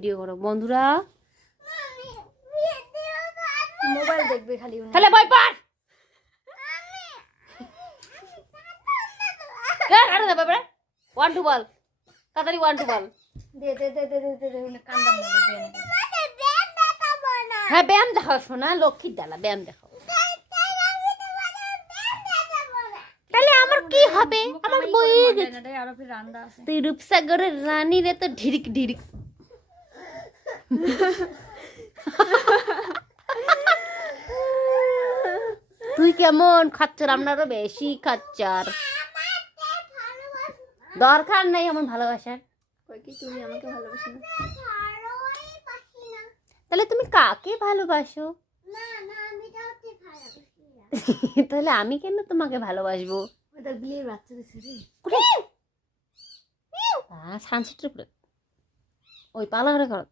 Video করো বন্ধুরা, mobile দেখবে খালি। তাহলে বই পড়। ওয়ান টু বল, তাড়াতাড়ি ওয়ান টু বল। হ্যাঁ ব্যায়াম দেখাও সোনা, লক্ষ্মীর ডালা ব্যায়াম দেখাও। তাহলে আমার কি হবে? আমার বই তুই রূপসাগরের রানী রে, তো ঢিরিক ঢিরিক। তুই কেমন খাচ্ছর? আপনারও বেশি খাচ্ছর। দরকার নাই আমার ভালোবাসার। তুমি আমাকে ভালোবাসো না? তাহলে তুমি কাকে ভালোবাসো? তাহলে আমি কেন তোমাকে ভালোবাসবো? বিয়ের বাচ্চা দিছে রে। ওই পালা ঘরে ঘর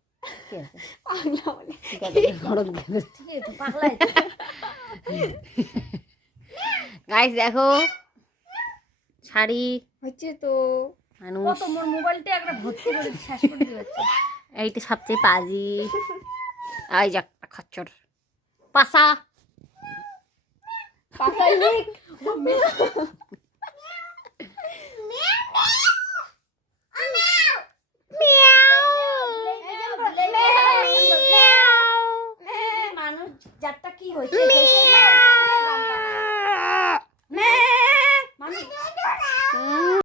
গাইস দেখো শাড়ি হচ্ছে তো মানুষ। কত মোর মোবাইলটা একটা ভর্তি করে শেষ করে দিয়েছে। এইটা সবচেয়ে পাজি। এই যে একটা খচ্চর পাসা পাতাই লিখ মানুষ যারটা কি হয়েছে